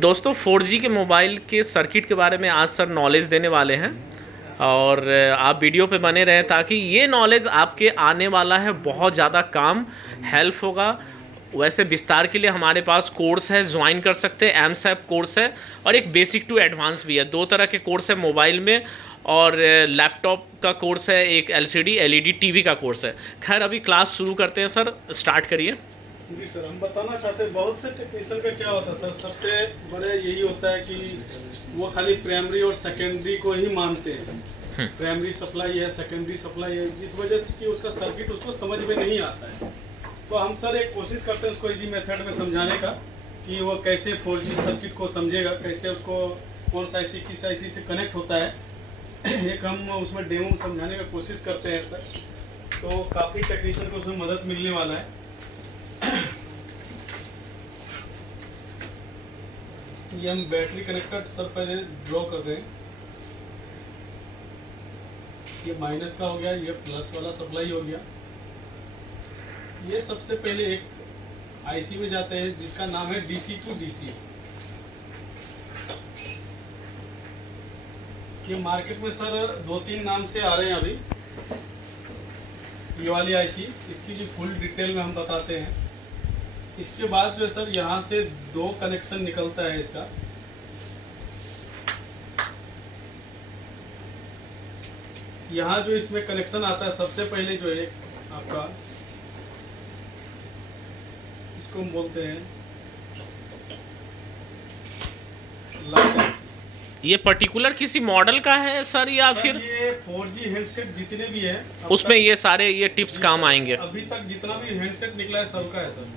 दोस्तों 4G के mobile के सर्किट के बारे में आज सर नॉलेज देने वाले हैं और आप वीडियो पे बने रहें ताकि ये नॉलेज आपके आने वाला है बहुत ज़्यादा काम हेल्प होगा। वैसे विस्तार के लिए हमारे पास कोर्स है, ज्वाइन कर सकते हैं। एमसैप कोर्स है और एक बेसिक टू एडवांस भी है। दो तरह के कोर्स है मोबाइल में और लैपटॉप का कोर्स है, एक LCD LED TV का कोर्स है। खैर अभी क्लास शुरू करते हैं सर, स्टार्ट करिए। जी सर, हम बताना चाहते हैं बहुत से टेक्नीशियन का क्या होता है सर, सबसे बड़े यही होता है कि वो खाली प्राइमरी और सेकेंडरी को ही मानते हैं। प्राइमरी सप्लाई है, सेकेंडरी सप्लाई है, जिस वजह से कि उसका सर्किट उसको समझ में नहीं आता है। तो हम सर एक कोशिश करते हैं उसको इजी मेथड में समझाने का कि वो कैसे 4G सर्किट को समझेगा, कैसे उसको कौन सा IC किस IC से कनेक्ट होता है। एक हम उसमें डेमो समझाने का कोशिश करते हैं सर, तो काफ़ी टेक्नीशियन को उसमें मदद मिलने वाला है। ये हम बैटरी कनेक्टर सर पहले ड्रॉ कर रहे हैं। ये माइनस का हो गया, ये प्लस वाला सप्लाई हो गया। ये सबसे पहले एक IC में जाते हैं जिसका नाम है DC to DC। ये मार्केट में सर 2-3 नाम से आ रहे हैं अभी। ये वाली IC, इसकी जो फुल डिटेल में हम बताते हैं। इसके बाद जो है सर यहाँ से 2 कनेक्शन निकलता है इसका। यहाँ जो इसमें कनेक्शन आता है सबसे पहले जो है आपका, इसको हम बोलते हैं लाइट। ये पर्टिकुलर किसी मॉडल का है सर या फिर ये 4G हैंडसेट जितने भी है उसमें ये सारे ये टिप्स काम आएंगे? अभी तक जितना भी हैंडसेट निकला है सबका है सर।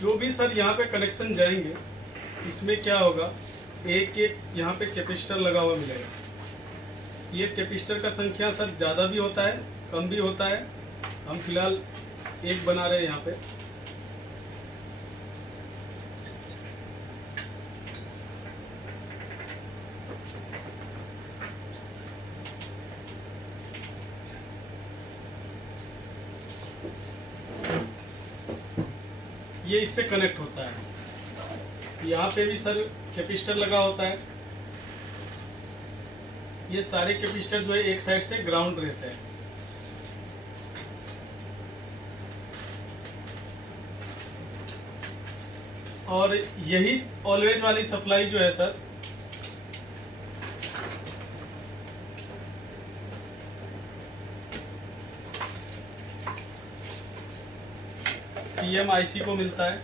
जो भी सर यहाँ पे कनेक्शन जाएंगे इसमें क्या होगा, एक एक यहाँ पे कैपेसिटर लगा हुआ मिलेगा। ये कैपेसिटर का संख्या सर ज़्यादा भी होता है, कम भी होता है। हम फिलहाल एक बना रहे हैं यहाँ पे। ये इससे कनेक्ट होता है। यहाँ पे भी सर कैपेसिटर लगा होता है। ये सारे कैपेसिटर जो है एक साइड से ग्राउंड रहते हैं। और यही ऑलवेज वाली सप्लाई जो है सर, PMIC को मिलता है,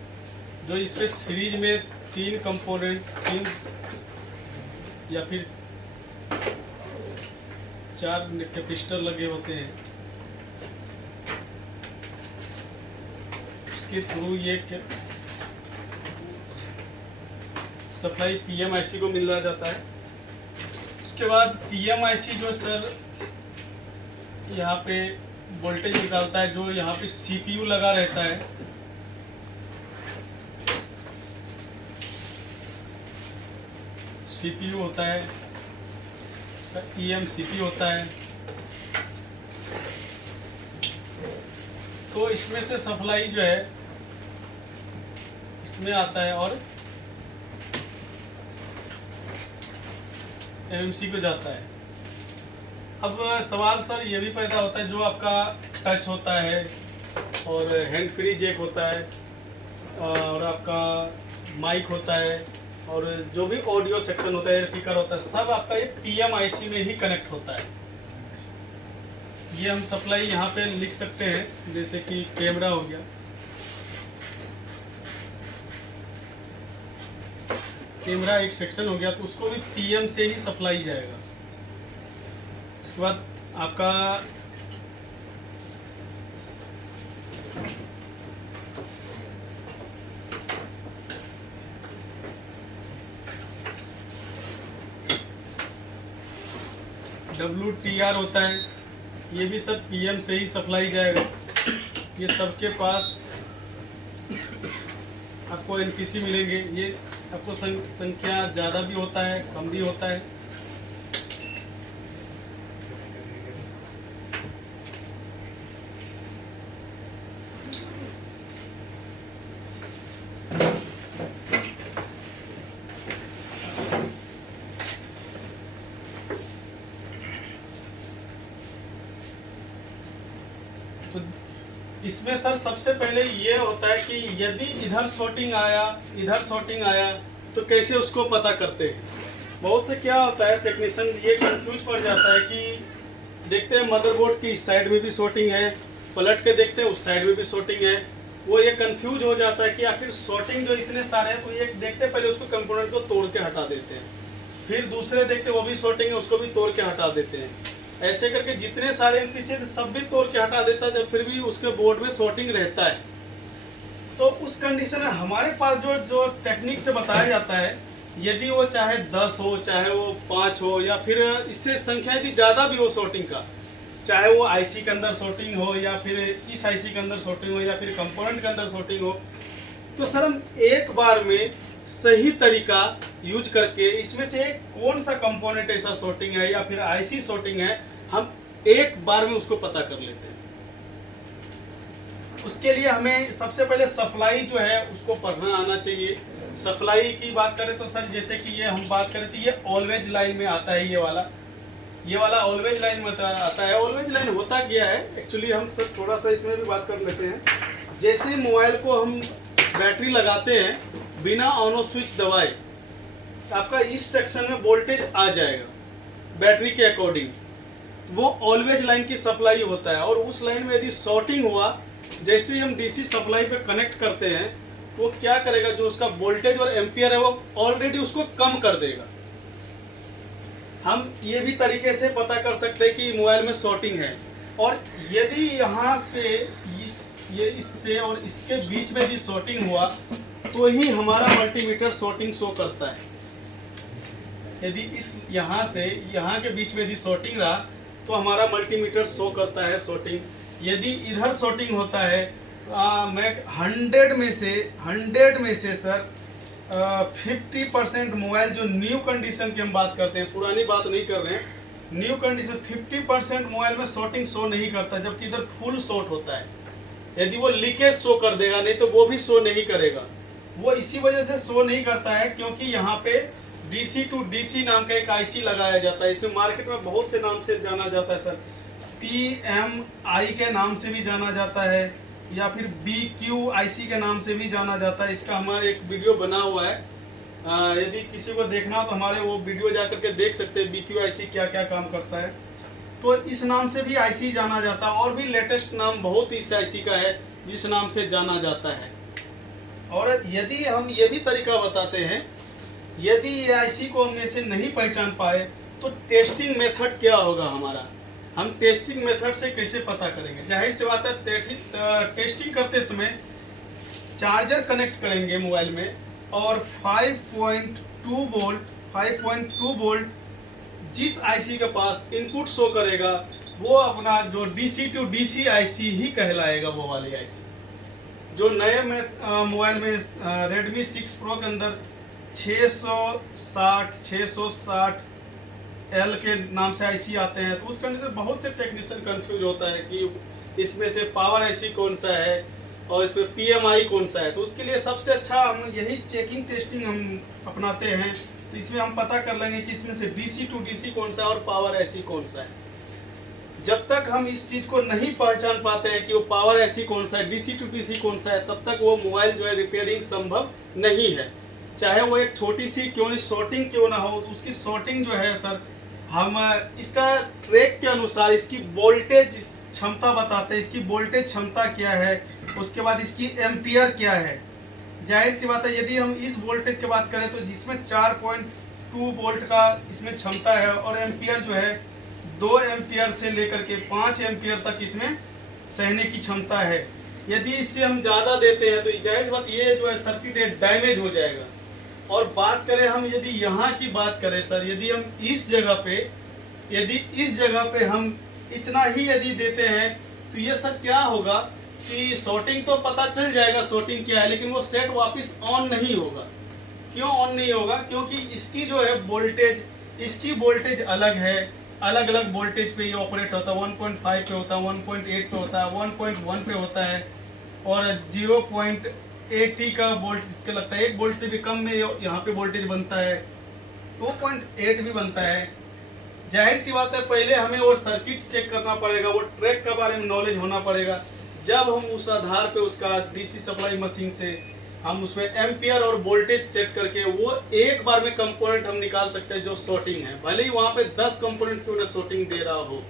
जो इस पे सीरीज में 3 कंपोनेंट, 3 या फिर 4 कैपेसिटर लगे होते हैं। उसके थ्रू ये सप्लाई PMIC को मिल जाता है। उसके बाद PMIC जो सर यहाँ पे वोल्टेज निकालता है, जो यहाँ पे CPU लगा रहता है। CPU होता है, EMCP होता है। तो इसमें से सप्लाई जो है इसमें आता है और MMC को जाता है। अब सवाल सर ये भी पैदा होता है, जो आपका टच होता है और हैंड फ्री जैक होता है और आपका माइक होता है और जो भी ऑडियो सेक्शन होता है, स्पीकर होता है, सब आपका ये PMIC में ही कनेक्ट होता है। ये हम सप्लाई यहाँ पे लिख सकते हैं, जैसे कि कैमरा हो गया। कैमरा एक सेक्शन हो गया, तो उसको भी PM से ही सप्लाई जाएगा। उसके बाद आपका WTR होता है, ये भी सब PM से ही सप्लाई जाएगा। ये सबके पास आपको NPC मिलेंगे। ये आपको संख्या ज़्यादा भी होता है, कम भी होता है। तो इसमें सर सबसे पहले ये होता है कि यदि इधर शॉर्टिंग आया, इधर शॉर्टिंग आया, तो कैसे उसको पता करते हैं। बहुत से क्या होता है, टेक्नीशियन ये कंफ्यूज पड़ जाता है कि देखते हैं मदरबोर्ड की इस साइड में भी शॉर्टिंग है, पलट के देखते हैं उस साइड में भी शॉर्टिंग है। वो ये कंफ्यूज हो जाता है कि आखिर शॉर्टिंग जो इतने सारे हैं, तो एक देखते हैं पहले उसको कंपोनेंट को तोड़ के हटा देते हैं, फिर दूसरे देखते हैं वो भी शॉर्टिंग है, उसको भी तोड़ के हटा देते हैं। ऐसे करके जितने सारे NPC सब भी तोड़ के हटा देता है, जब फिर भी उसके बोर्ड में शॉर्टिंग रहता है। तो उस कंडीशन में हमारे पास जो टेक्निक से बताया जाता है, यदि वो चाहे 10 हो, चाहे वो 5 हो, या फिर इससे संख्या यदि ज़्यादा भी हो शॉर्टिंग का, चाहे वो IC के अंदर शॉर्टिंग हो, या फिर इस IC के अंदर शॉर्टिंग हो, या फिर कंपोनेंट के अंदर शॉर्टिंग हो, तो सर हम एक बार में सही तरीका यूज करके इसमें से कौन सा कंपोनेंट ऐसा शॉर्टिंग है या फिर IC शॉर्टिंग है, हम एक बार में उसको पता कर लेते हैं। उसके लिए हमें सबसे पहले सप्लाई जो है उसको पढ़ना आना चाहिए। सप्लाई की बात करें तो सर जैसे कि ये हम बात करें तो ये ऑलवेज लाइन में आता है, ये वाला ऑलवेज लाइन में आता है। ऑलवेज लाइन होता क्या है एक्चुअली, हम सर थोड़ा सा इसमें भी बात कर लेते हैं। जैसे मोबाइल को हम बैटरी लगाते हैं बिना ऑन ऑफ स्विच दबाए, आपका इस सेक्शन में वोल्टेज आ जाएगा बैटरी के अकॉर्डिंग, वो ऑलवेज लाइन की सप्लाई होता है। और उस लाइन में यदि शॉर्टिंग हुआ, जैसे ही हम DC सप्लाई पे कनेक्ट करते हैं, वो क्या करेगा, जो उसका वोल्टेज और एम्पियर है वो ऑलरेडी उसको कम कर देगा। हम ये भी तरीके से पता कर सकते हैं कि मोबाइल में शॉर्टिंग है। और यदि यहाँ से इससे और इसके बीच में यदि शॉर्टिंग हुआ, तो ही हमारा मल्टीमीटर शॉर्टिंग शो करता है। यदि इस यहाँ से यहाँ के बीच में यदि शॉर्टिंग रहा, तो हमारा मल्टीमीटर शो करता है शॉर्टिंग। यदि इधर शॉर्टिंग होता है, मैं 100 में से सर 50% मोबाइल जो न्यू कंडीशन की हम बात करते हैं, पुरानी बात नहीं कर रहे हैं, न्यू कंडीशन 50% मोबाइल में शॉर्टिंग शो नहीं करता, जबकि इधर फुल शॉर्ट होता है। यदि वो लीकेज शो कर देगा, नहीं तो वो भी शो नहीं करेगा। वो इसी वजह से शो नहीं करता है क्योंकि यहाँ पे DC to DC नाम का एक IC लगाया जाता है। इसे मार्केट में बहुत से नाम से जाना जाता है सर, PMI के नाम से भी जाना जाता है, या फिर BQIC के नाम से भी जाना जाता है। इसका हमारा एक वीडियो बना हुआ है, यदि किसी को देखना हो तो हमारे वो वीडियो जा करके देख सकते हैं BQIC क्या क्या काम करता है। तो इस नाम से भी IC जाना जाता है, और भी लेटेस्ट नाम बहुत इस IC का है जिस नाम से जाना जाता है। और यदि हम ये भी तरीका बताते हैं, यदि ये IC को हम में से नहीं पहचान पाए, तो टेस्टिंग मेथड क्या होगा हमारा, हम टेस्टिंग मेथड से कैसे पता करेंगे। जाहिर सी बात है, टेस्टिंग करते समय चार्जर कनेक्ट करेंगे मोबाइल में, और 5.2 वोल्ट जिस IC के पास इनपुट शो करेगा, वो अपना जो DC to DC IC ही कहलाएगा। वो वाली IC जो नए में मोबाइल में Redmi 6 Pro के अंदर 660 L के नाम से IC आते हैं, तो उस कंडीशन से बहुत से टेक्नीशियन कंफ्यूज होता है कि इसमें से पावर IC कौन सा है और इसमें PMI कौन सा है। तो उसके लिए सबसे अच्छा हम यही चेकिंग टेस्टिंग हम अपनाते हैं। तो इसमें हम पता कर लेंगे कि इसमें से DC to DC कौन सा है और पावर IC कौन सा है। जब तक हम इस चीज़ को नहीं पहचान पाते हैं कि वो पावर IC कौन सा है, DC to DC कौन सा है, तब तक वो मोबाइल जो है रिपेयरिंग संभव नहीं है। चाहे वो एक छोटी सी क्यों नहीं शॉर्टिंग क्यों ना हो, तो उसकी शॉर्टिंग जो है सर, हम इसका ट्रैक के अनुसार इसकी वोल्टेज क्षमता बताते हैं, इसकी वोल्टेज क्षमता क्या है, उसके बाद इसकी एम्पियर क्या है। जाहिर सी बात है, यदि हम इस वोल्टेज की बात करें तो जिसमें 4.2 वोल्ट का इसमें क्षमता है, और एम्पियर जो है 2 एम्पियर से लेकर के 5 एम्पियर तक इसमें सहने की क्षमता है। यदि इससे हम ज़्यादा देते हैं तो जाहिर सी बात ये जो है सर्किट डैमेज हो जाएगा। और बात करें हम यदि यहाँ की बात करें सर, यदि हम इस जगह पे यदि इस जगह पे हम इतना ही यदि देते हैं तो ये सर क्या होगा कि शॉर्टिंग तो पता चल जाएगा शॉर्टिंग क्या है, लेकिन वो सेट वापस ऑन नहीं होगा। क्यों ऑन नहीं होगा? क्योंकि इसकी जो है वोल्टेज, इसकी वोल्टेज अलग है, अलग अलग वोल्टेज पे ये ऑपरेट होता है। 1.5 पे होता है, 1.8 पे होता है, 1.1 पे होता है और 0.80 का वोल्ट इसके लगता है। 1 वोल्ट से भी कम में यहाँ पे वोल्टेज बनता है, 2.8 भी बनता है। जाहिर सी बात है पहले हमें वो सर्किट चेक करना पड़ेगा, वो ट्रैक के बारे में नॉलेज होना पड़ेगा। जब हम उस आधार पे उसका डीसी सप्लाई मशीन से हम उसमें एम्पियर और वोल्टेज सेट करके वो एक बार में कंपोनेंट हम निकाल सकते हैं जो शॉर्टिंग है, भले ही वहाँ पे 10 कंपोनेंट क्यों ना शॉर्टिंग दे रहा हो।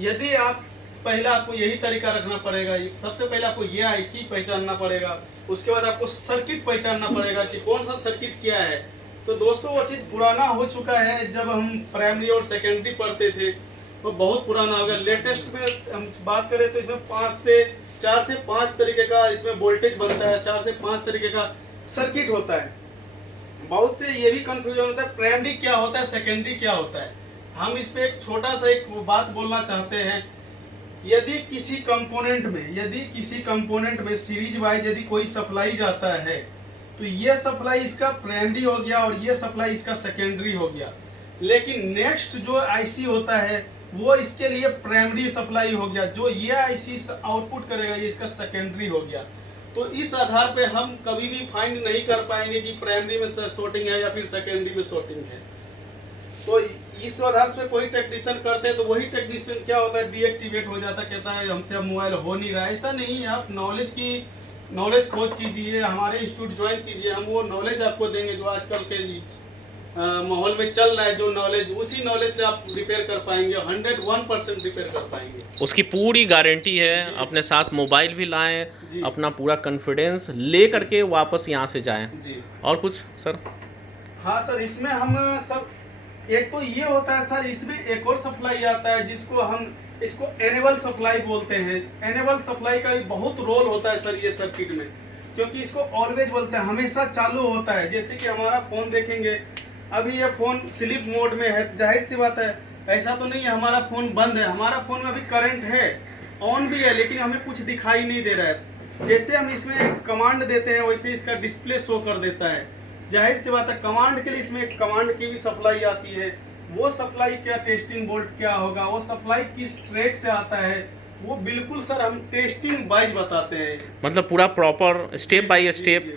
यदि आप पहले आपको यही तरीका रखना पड़ेगा। सबसे पहले आपको ये आईसी पहचानना पड़ेगा, उसके बाद आपको सर्किट पहचानना पड़ेगा कि कौन सा सर्किट क्या है। तो दोस्तों वो चीज़ पुराना हो चुका है, जब हम प्राइमरी और सेकेंडरी पढ़ते थे तो बहुत पुराना हो गया। लेटेस्ट में हम बात करें तो इसमें 4 से 5 तरीके का इसमें वोल्टेज बनता है, 4 से 5 तरीके का सर्किट होता है। बहुत से ये भी कंफ्यूजन होता है प्राइमरी क्या होता है, सेकेंडरी क्या होता है। हम इस पे एक छोटा सा एक बात बोलना चाहते हैं। यदि किसी कंपोनेंट में सीरीज वाइज यदि कोई सप्लाई जाता है तो ये सप्लाई इसका प्राइमरी हो गया और ये सप्लाई इसका सेकेंडरी हो गया। लेकिन नेक्स्ट जो आईसी होता है वो इसके लिए प्राइमरी सप्लाई हो गया, जो ये आईसी आउटपुट करेगा ये इसका सेकेंडरी हो गया। तो इस आधार पे हम कभी भी फाइंड नहीं कर पाएंगे कि प्राइमरी में शॉर्टिंग है या फिर सेकेंडरी में शॉर्टिंग है। तो इस आधार पे कोई टेक्नीशियन करते हैं तो वही टेक्नीशियन क्या होता है डीएक्टिवेट हो जाता है, कहता है हमसे अब मोबाइल हो नहीं रहा है। ऐसा नहीं है, आप नॉलेज खोज कीजिए, हमारे इंस्टीट्यूट ज्वाइन कीजिए, हम वो नॉलेज आपको देंगे जो आजकल के माहौल में चल रहा है। जो नॉलेज, उसी नॉलेज से आप रिपेयर कर पाएंगे, 101% रिपेयर कर पाएंगे। उसकी पूरी गारंटी है। अपने साथ मोबाइल भी लाएं, अपना पूरा कॉन्फिडेंस ले करके वापस यहाँ से जाएं। जी। और कुछ सर? हाँ सर, इसमें हम सब एक तो ये होता है सर, इसमें एक और सप्लाई आता है जिसको हम इसको एनेबल सप्लाई बोलते हैं। एनेबल सप्लाई का भी बहुत रोल होता है सर ये सर्किट में, क्योंकि इसको ऑलवेज बोलते हैं, हमेशा चालू होता है। जैसे कि हमारा फ़ोन देखेंगे, अभी ये फ़ोन स्लीप मोड में है, जाहिर सी बात है ऐसा तो नहीं है हमारा फ़ोन बंद है, हमारा फ़ोन में अभी करंट है, ऑन भी है, लेकिन हमें कुछ दिखाई नहीं दे रहा है। जैसे हम इसमें कमांड देते हैं वैसे इसका डिस्प्ले शो कर देता है। जाहिर सी बात है कमांड के लिए इसमें एक कमांड की भी सप्लाई आती है। वो सप्लाई क्या टेस्टिंग वोल्ट क्या होगा, वो सप्लाई किस ट्रैक से आता है, वो बिल्कुल सर हम टेस्टिंग वाइज बताते हैं। मतलब पूरा proper step by step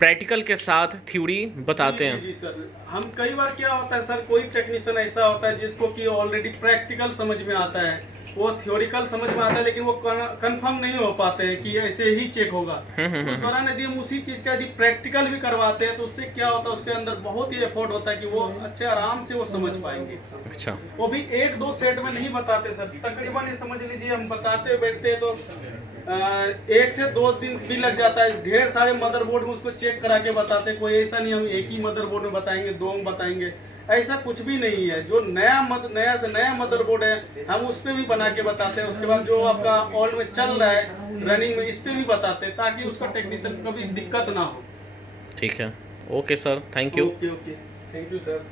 practical के साथ थ्योरी बताते हैं। जी सर, हम कई बार क्या होता है सर, कोई टेक्नीशियन ऐसा होता है जिसको कि ऑलरेडी प्रैक्टिकल समझ में आता है, वो थ्योरिकल समझ में आता है, लेकिन वो कंफर्म नहीं हो पाते हैं कि ऐसे ही चेक होगा। उस दौरान यदि हम उसी चीज़ का यदि प्रैक्टिकल भी करवाते हैं तो उससे क्या होता है, उसके अंदर बहुत ही एफर्ट होता है कि वो अच्छे आराम से वो समझ पाएंगे। अच्छा, वो भी 1-2 सेट में नहीं बताते सर, तकरीबन ये समझ लीजिए हम बताते बैठते हैं तो 1 से 2 दिन भी लग जाता है। ढेर सारे मदरबोर्ड में उसको चेक करा के बताते हैं। कोई ऐसा नहीं हम एक ही मदरबोर्ड में बताएंगे, 2 में बताएंगे, ऐसा कुछ भी नहीं है। जो नया से नया मदरबोर्ड है हम उस पर भी बना के बताते हैं। उसके बाद जो आपका ओल्ड में चल रहा है रनिंग में, इस पर भी बताते हैं ताकि उसका टेक्नीशियन को कभी दिक्कत ना हो। ठीक है, okay sir, thank you. Okay, thank you sir.